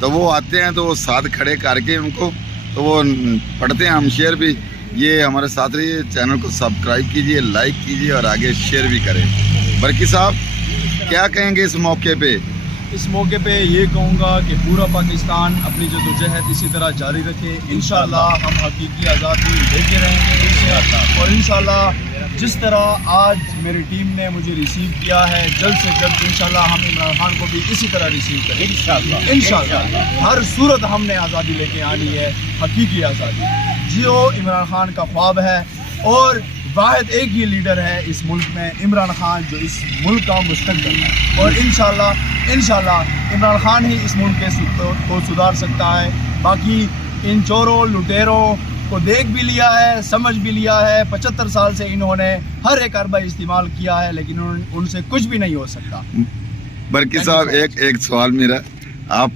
تو وہ آتے ہیں تو وہ ساتھ کھڑے کر کے ان کو تو وہ پڑھتے ہیں، ہم شیئر بھی. یہ ہمارے ساتھ رہیے، چینل کو سبسکرائب کیجئے، لائک کیجئے اور آگے شیئر بھی کریں. برکی صاحب کیا کہیں گے اس موقع پہ؟ اس موقع پہ یہ کہوں گا کہ پورا پاکستان اپنی جدوجہد اسی طرح جاری رکھے. انشاءاللہ ہم حقیقی آزادی لے کے رہیں گے اور انشاءاللہ جس طرح آج میری ٹیم نے مجھے ریسیو کیا ہے، جلد سے جلد انشاءاللہ ہم عمران خان کو بھی اسی طرح ریسیو کریں انشاءاللہ. ہر صورت ہم نے آزادی لے کے آنی ہے، حقیقی آزادی. جو عمران خان کا خواب ہے اور واحد ایک ہی لیڈر ہے اس ملک میں، عمران خان، جو اس ملک کا مستقبل ہے. اور انشاءاللہ عمران خان ہی اس ملک کو سدھار سکتا ہے. باقی ان چوروں لٹیروں کو دیکھ بھی لیا ہے، سمجھ بھی لیا ہے. 75 سال سے انہوں نے ہر ایک اربہ استعمال کیا ہے لیکن ان سے کچھ بھی نہیں ہو سکتا. برکی صاحب ایک سوال میرا، آپ